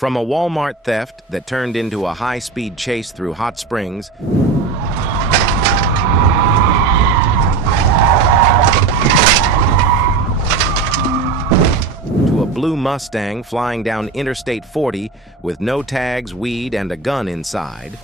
From a Walmart theft that turned into a high-speed chase through Hot Springs, to a blue Mustang flying down Interstate 40 with no tags, weed, and a gun inside,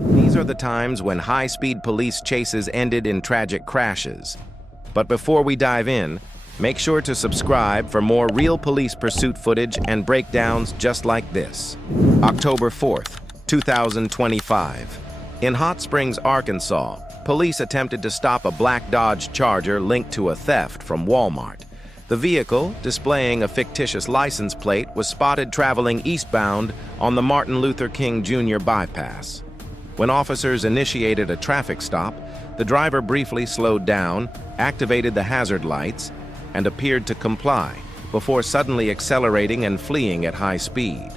these are the times when high-speed police chases ended in tragic crashes. But before we dive in, make sure to subscribe for more real police pursuit footage and breakdowns just like this. October 4th, 2025. In Hot Springs, Arkansas, police attempted to stop a black Dodge Charger linked to a theft from Walmart. The vehicle, displaying a fictitious license plate, was spotted traveling eastbound on the Martin Luther King Jr. bypass. When officers initiated a traffic stop, the driver briefly slowed down, activated the hazard lights, and appeared to comply, before suddenly accelerating and fleeing at high speed.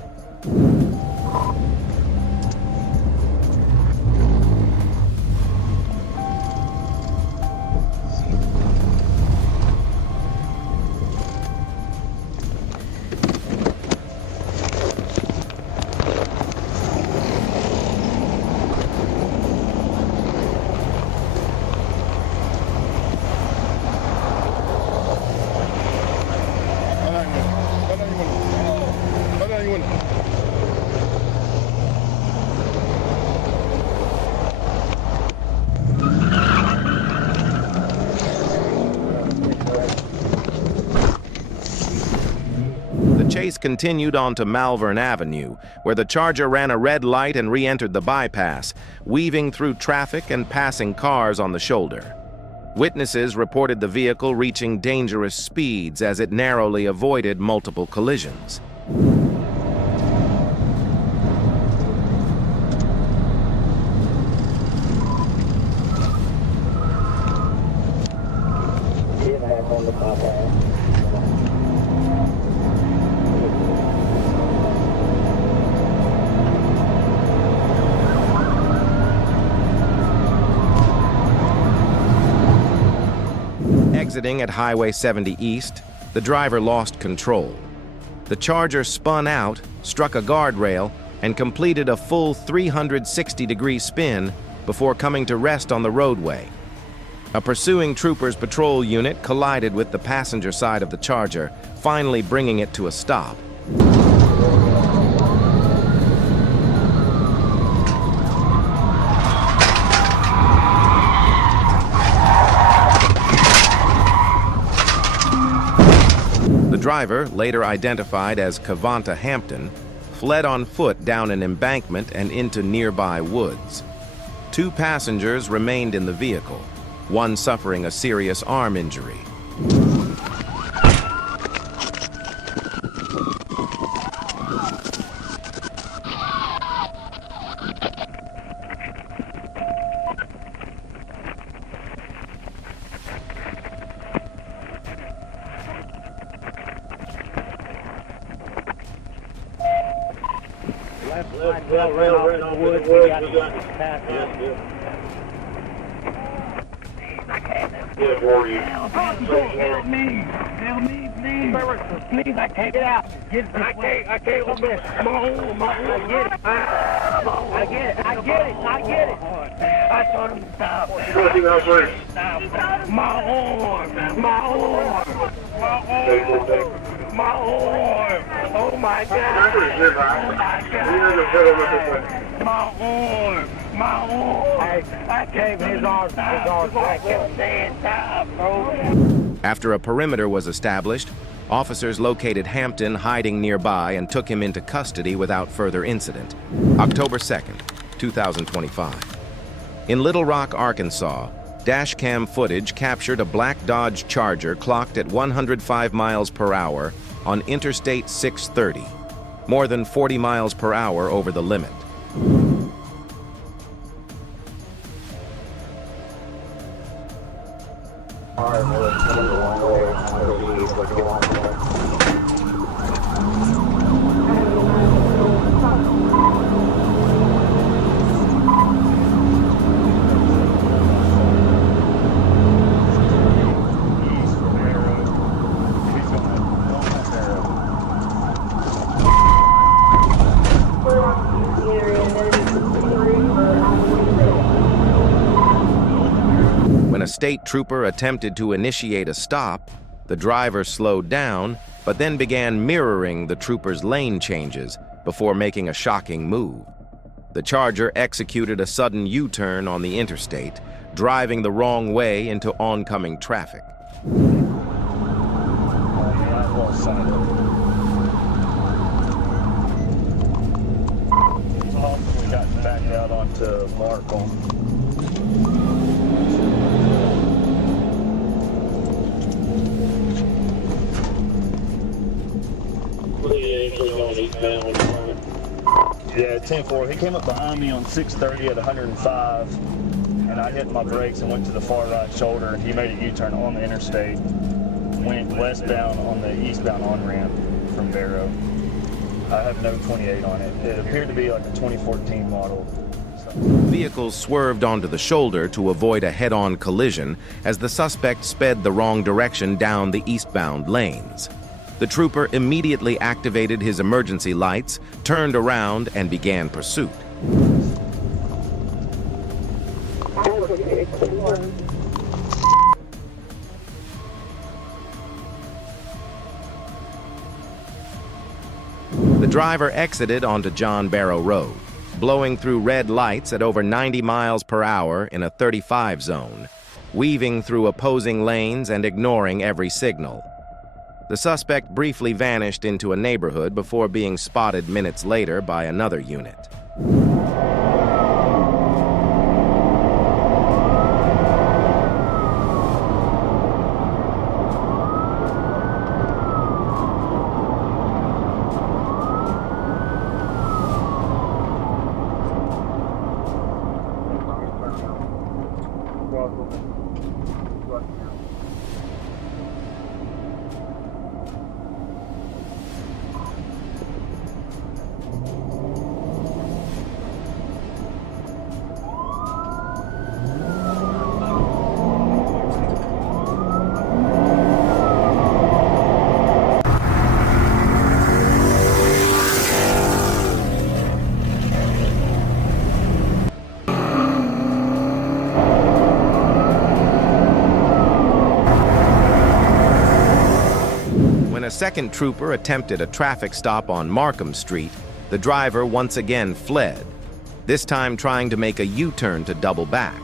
The chase continued on to Malvern Avenue, where the Charger ran a red light and re-entered the bypass, weaving through traffic and passing cars on the shoulder. Witnesses reported the vehicle reaching dangerous speeds as it narrowly avoided multiple collisions. Exiting at Highway 70 East, the driver lost control. The Charger spun out, struck a guardrail, and completed a full 360-degree spin before coming to rest on the roadway. A pursuing trooper's patrol unit collided with the passenger side of the Charger, finally bringing it to a stop. The driver, later identified as Cavanta Hampton, fled on foot down an embankment and into nearby woods. 2 passengers remained in the vehicle, one suffering a serious arm injury. Help me, please. Please, I can't get out. I can't open it. I get it. I told him to stop. My arm. Oh my God. My arm. I came his arm. I kept saying stop, bro. After a perimeter was established, officers located Hampton hiding nearby and took him into custody without further incident. October 2nd, 2025. In Little Rock, Arkansas, Dashcam footage captured a black Dodge Charger clocked at 105 miles per hour on Interstate 630, more than 40 miles per hour over the limit. When a state trooper attempted to initiate a stop, the driver slowed down, but then began mirroring the trooper's lane changes before making a shocking move. The Charger executed a sudden U-turn on the interstate, driving the wrong way into oncoming traffic. We got back out onto Markham. Yeah, 10-4. He came up behind me on 630 at 105, and I hit my brakes and went to the far right shoulder, and he made a U-turn on the interstate, went westbound on the eastbound on-ramp from Barrow. I have no 28 on it. It appeared to be like a 2014 model. Vehicles swerved onto the shoulder to avoid a head-on collision as the suspect sped the wrong direction down the eastbound lanes. The trooper immediately activated his emergency lights, turned around, and began pursuit. The driver exited onto John Barrow Road, blowing through red lights at over 90 miles per hour in a 35 zone, weaving through opposing lanes and ignoring every signal. The suspect briefly vanished into a neighborhood before being spotted minutes later by another unit. When a second trooper attempted a traffic stop on Markham Street, the driver once again fled, this time trying to make a U-turn to double back.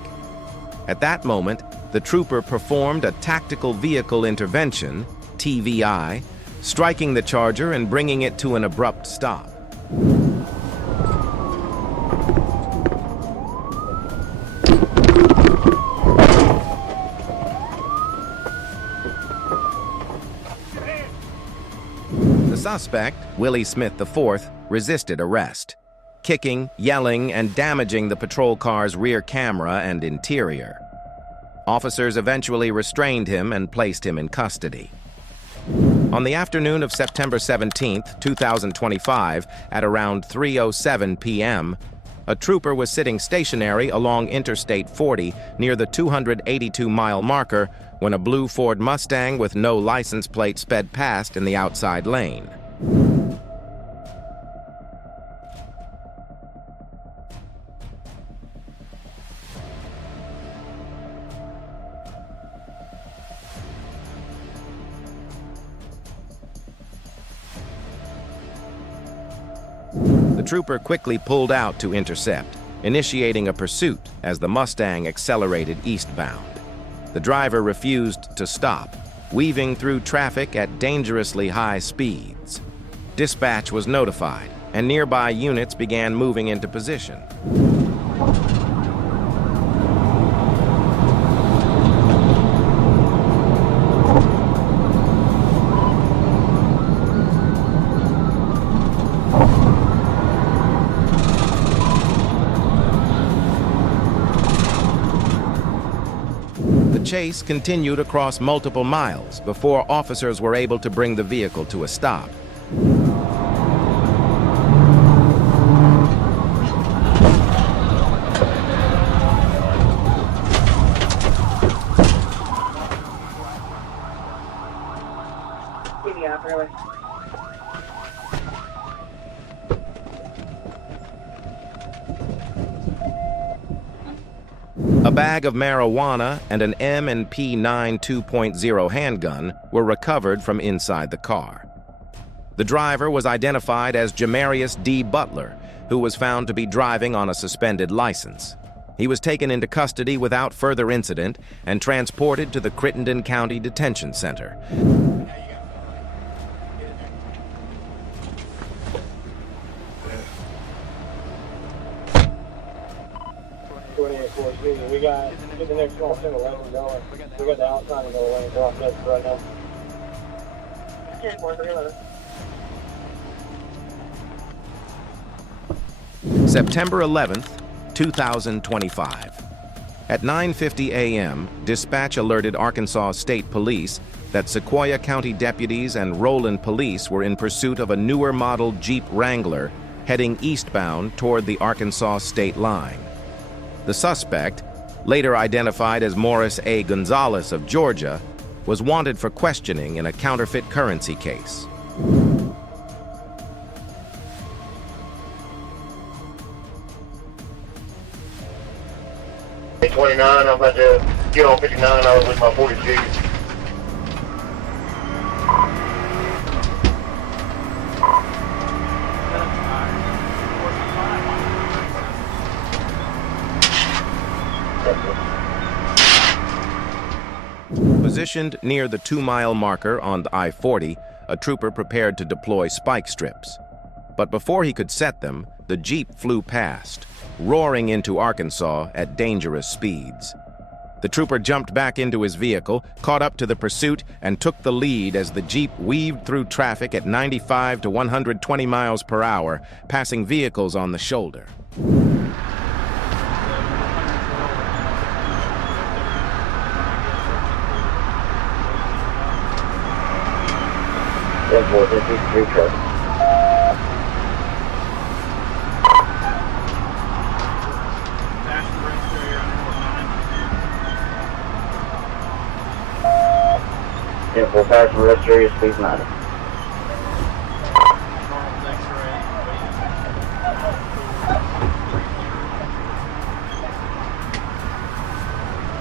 At that moment, the trooper performed a tactical vehicle intervention, TVI, striking the Charger and bringing it to an abrupt stop. The suspect, Willie Smith IV, resisted arrest, kicking, yelling, and damaging the patrol car's rear camera and interior. Officers eventually restrained him and placed him in custody. On the afternoon of September 17, 2025, at around 3:07 p.m., a trooper was sitting stationary along Interstate 40 near the 282-mile marker when a blue Ford Mustang with no license plate sped past in the outside lane. The trooper quickly pulled out to intercept, initiating a pursuit as the Mustang accelerated eastbound. The driver refused to stop, weaving through traffic at dangerously high speeds. Dispatch was notified, and nearby units began moving into position. The chase continued across multiple miles before officers were able to bring the vehicle to a stop. A bag of marijuana and an M&P 9 2.0 handgun were recovered from inside the car. The driver was identified as Jamarius D. Butler, who was found to be driving on a suspended license. He was taken into custody without further incident and transported to the Crittenden County Detention Center. We got the next small single lane going. We got the outside of the lane dropped up right now. September 11th, 2025. At 9:50 a.m., dispatch alerted Arkansas State Police that Sequoyah County deputies and Roland police were in pursuit of a newer model Jeep Wrangler heading eastbound toward the Arkansas state line. The suspect, later identified as Morris A. Gonzalez of Georgia, was wanted for questioning in a counterfeit currency case. '29, I'm about to get on 59. I was with my 42. Positioned near the 2-mile marker on the I-40, a trooper prepared to deploy spike strips. But before he could set them, the Jeep flew past, roaring into Arkansas at dangerous speeds. The trooper jumped back into his vehicle, caught up to the pursuit, and took the lead as the Jeep weaved through traffic at 95 to 120 miles per hour, passing vehicles on the shoulder. Full passenger rest area, speed 90.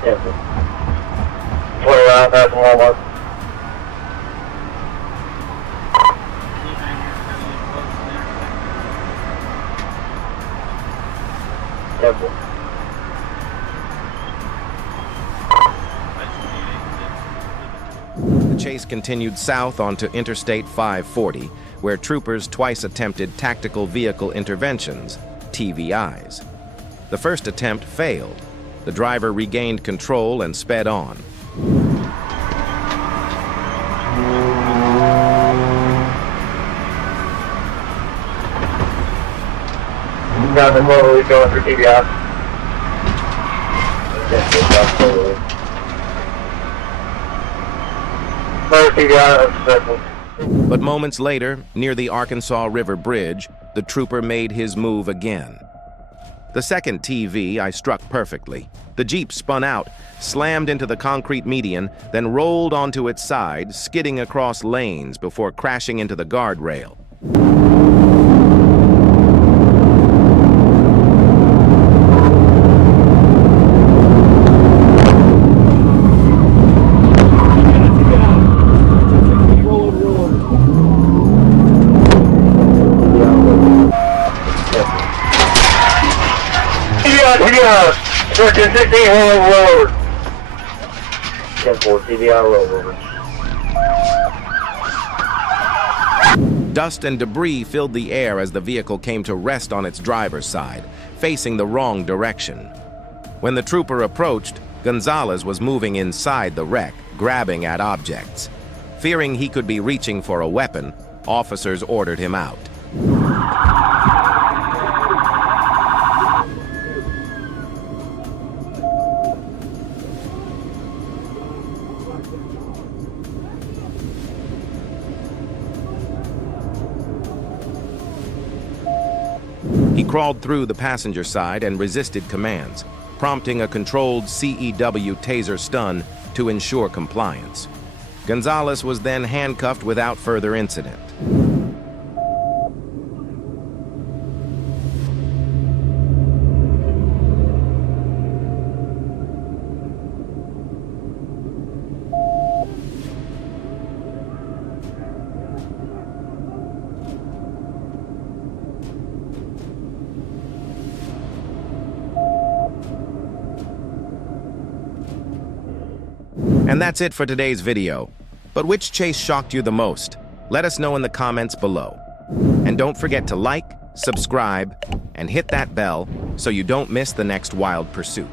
Careful. 29, passing Walmart. Careful. The chase continued south onto Interstate 540, where troopers twice attempted tactical vehicle interventions, TVIs. The first attempt failed. The driver regained control and sped on. Got the motor going for TBI. But moments later, near the Arkansas River Bridge, the trooper made his move again. The second TV I struck perfectly. The Jeep spun out, slammed into the concrete median, then rolled onto its side, skidding across lanes before crashing into the guardrail. TBI, 1416, rollover. 10-4, TBI, rollover. Dust and debris filled the air as the vehicle came to rest on its driver's side, facing the wrong direction. When the trooper approached, Gonzalez was moving inside the wreck, grabbing at objects. Fearing he could be reaching for a weapon, officers ordered him out. He crawled through the passenger side and resisted commands, prompting a controlled CEW taser stun to ensure compliance. Gonzalez was then handcuffed without further incident. And that's it for today's video. But which chase shocked you the most? Let us know in the comments below. And don't forget to like, subscribe, and hit that bell so you don't miss the next wild pursuit.